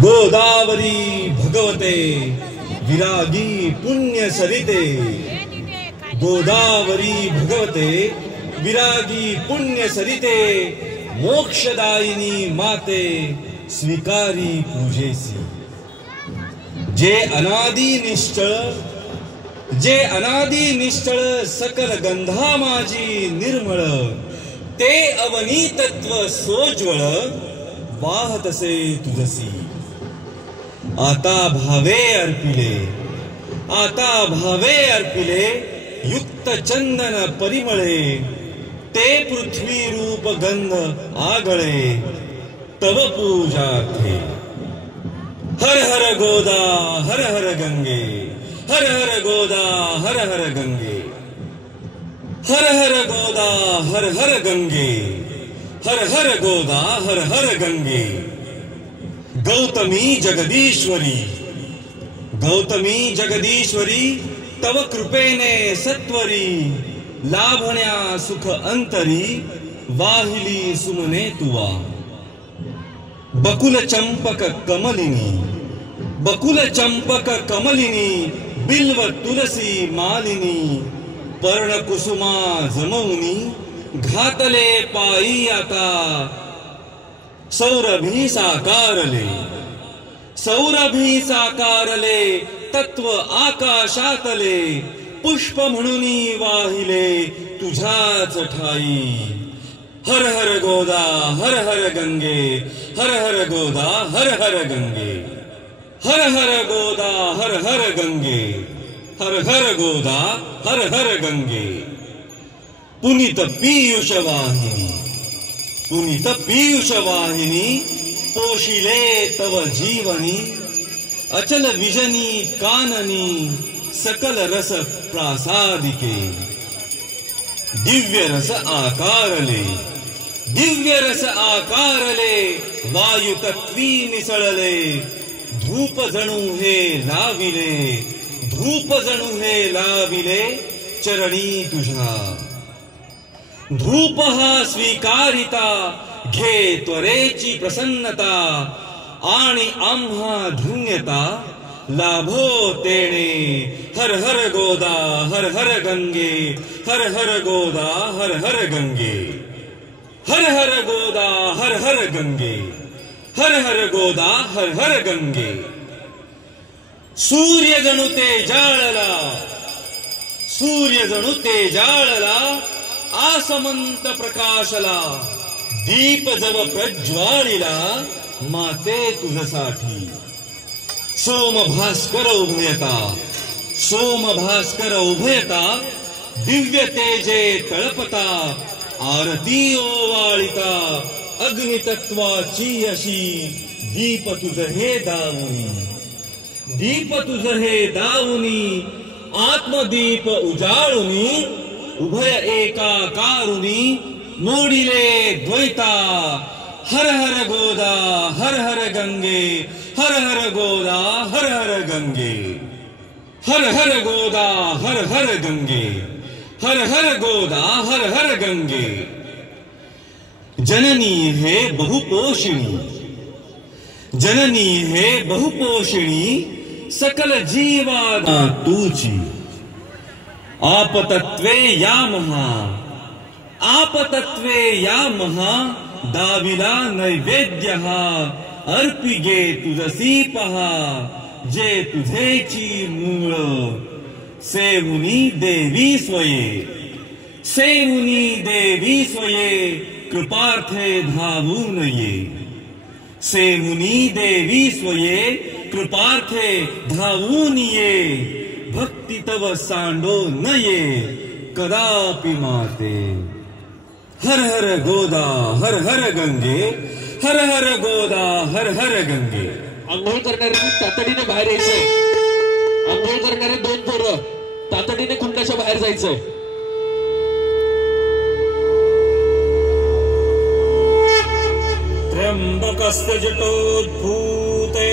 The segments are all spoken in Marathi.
गोदावरी भगवते विरागी पुण्य सरिते, गोदावरी भगवते विरागी पुण्य सरिते, मोक्षदायिनी माते स्वीकारी पूजेसी। जे अनादि निश्चळ सकल गंधा माझी निर्मळ, ते अवनी तत्व सोज्वळ वाहतसे तुझसी। आता भावे अर्पिले युक्त चंदन परिमळे, ते पृथ्वी रूप गंध आगळे तव पूजार्थे। हर हर गोदा हर हर गंगे, हर हर गोदा हर हर गंगे, हर हर गोदा हर हर गंगे, हर हर गोदा हर हर गंगे। गौतमी जगदीश्वरी तव कृपेने सत्वरी, लाभण्या सुख अंतरी वाहिली सुमने तुवा। बकुल चंपक कमलिनी बिल्व तुलसी मालिनी, पर्ण कुसुमा जमवनी घातले पायी आता। सौरभी साकारले तत्व आकाशातले, पुष्प म्हणूनी वाहिले तुझ्याच ठाई। हर हर गोदा हर हर गंगे, हर हर गोदा हर हर गंगे, हर हर गोदा हर हर गंगे, हर हर गोदा हर हर गंगे। पुनीत पीयूष वाहिनी पोशिले तव जीवनी, अचल विजनी काननी सकल रस प्रासादिके। दिव्य रस आकारले वायु तत्वी मिसळले, धूप जणू हे लाविले चरणी तुझा। धूप हा स्वीकारिता घे त्वरेची प्रसन्नता, आणि आम्हा धन्यता लाभो तेणे। हर हर गोदा हर हर गंगे, हर हर गोदा हर हर गंगे, हर हर गोदा हर हर गंगे, हर हर गोदा हर हर गंगे। सूर्य जणू ते जाळला आसमंत प्रकाशला, दीप जव प्रज्वालिला माते तुझसाठी। सोम भास्कर उभयता दिव्य तेजे तळपता, आरती ओवाळिता अग्नितत्वाची अशी। दीप तुझ हे दावुनी आत्मदीप उजाळुनी, उभय एकाकारुनी मोडिले द्वैता। हर हर गोदा हर हर गंगे, हर हर गोदा हर हर गंगे, हर हर गोदा हर हर गंगे, हर हर गोदा हर हर गंगे। जननी हे बहुपोषिणी सकल जीवा तूची। आपतत्वे या महा दाविला नैवेद्य अर्पिगे तुझसी पहा। जे तुझेची मूळ सेवुनी देवी स्वये, कृपार्थे धावून ये। सेवुनी देवी स्वये कृपार्थे धावून ये, भक्ती तव सांडो नये कदापि माते। हर हर गोदा हर हर गंगे, हर हर गोदा हर हर गंगे। आंघोळ करणाऱ्यांनी तातडीने बाहेर यायचंय। आंघोळ करणारे 2 पोरं तातडीने कुंडाच्या बाहेर जायचंय। त्र्यंबकस्य जटोद्भूते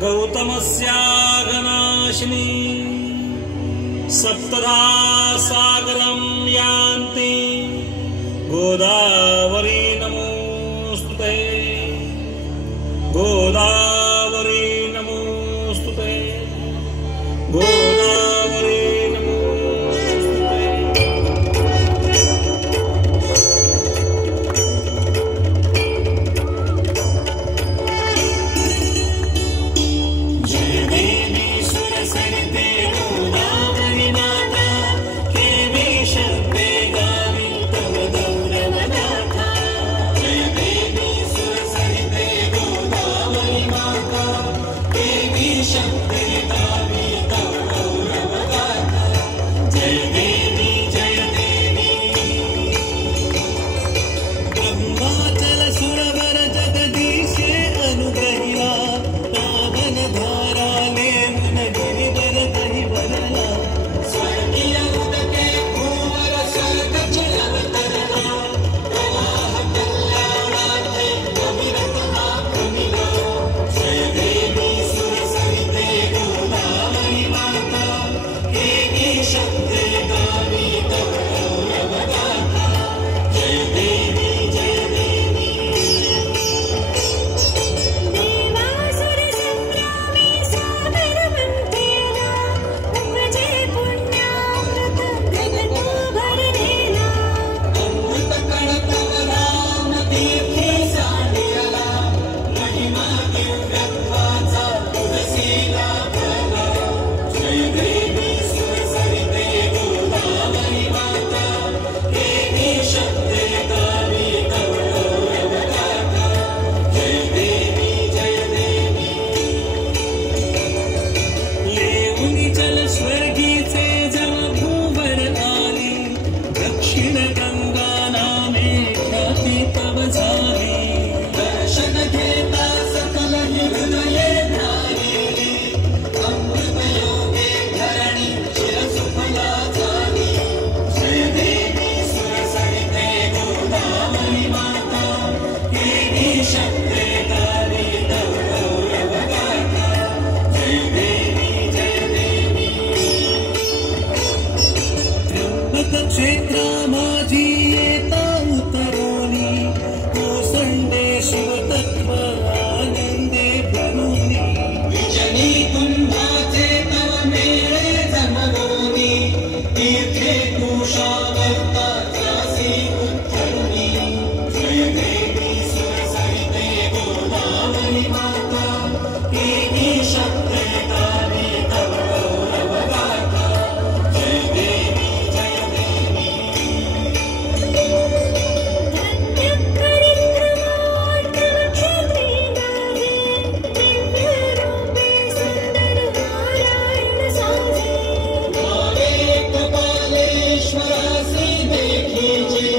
गौतमस्यागनाशिनी, सप्तधा सागरं यान्ति गोदावरी नमोस्तुते। शक्ते गावी तव गौरवगाथा जय देवी जय देवी त्र्यंबक क्षेत्रा माझी येता उतरली कोसंडे शिवतत्व आनंदे भरुनी विजनी कुंभाचे तव मेळे जमवोनी तीर्थे कुशावर्ता त्रासी उत्तरुणी जय देवी सुरसरिते गोदावरी माता देवी शक्ते गावी तव गौरवगाथा जय देवी जय देवी भावे कपालेश्वरासी देखीजे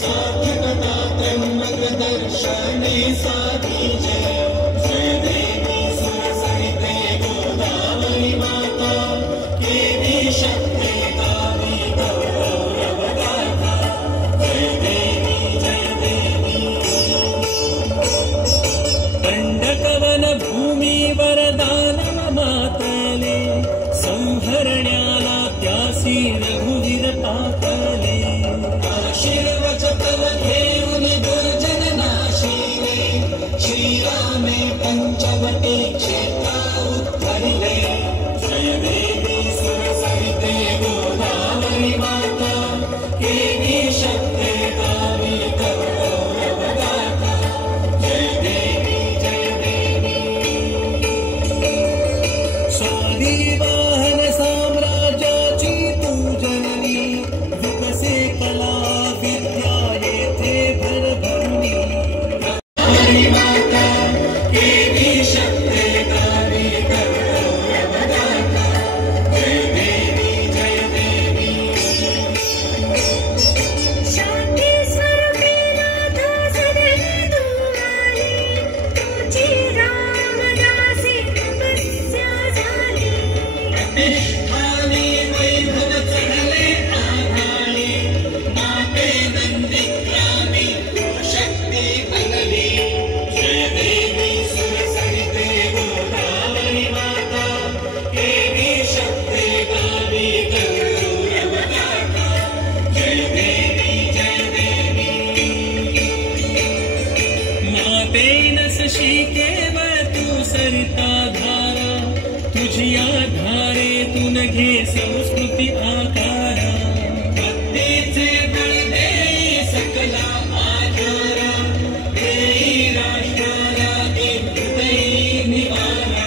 सार्थकता त्र्यंबक दर्शने साधीजे जय देवी सुरसरिते गोदावरी माता देवी शक्ते गावी तव गौरवगाथा जय देवी जय देवी दंडकवन भूमी वरदानव मातले संहरण्याला त्यासी रघुवीर पातले आशीर्वचन घेऊन दुर्जन नाशिले श्रीरामे पंचवटी क्षेत्रा उत्तरिले जय देवी सुरसरिते गोदावरी माता देवी शक्ते गावी तव गौरवगाथा जय देवी जय देवी शालिवाहन साम्राज्याची तू जननी विकसे कला विद्या येथे भरभरुनी गौरी माता देवी शक्ते गावी तव गौरवगाथा जय देवी जय देवी शांती स्वरूपी नाथ सदैव तू आली तुझी रामदासी तपस्या झाली प्रतिष्ठाने वैभव चढले आघाडी माते नंदीग्रामी शक्ती बनली जय देवी सुरसरिते गोदावरी माता देवी शक्ते गावी तव गौरवगाथा जय देवी जय देवी माते नसशी केवळ तू सरिता धारा तुझिया धारेतून घे संस्कृती आकारा भक्तीचे बळ देई सकला आधारा देई राष्ट्राला एक हृदयी निवारा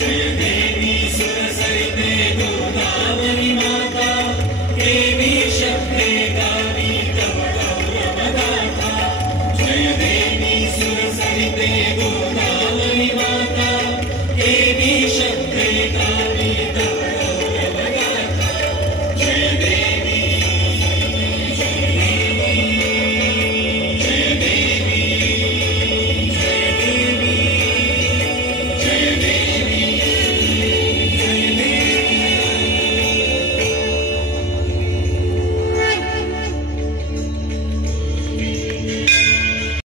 जय देवी सुरसरिते गोदावरी माता देवी शक्ते गावी तव गौरवगाथा जय देवी सुरसरिते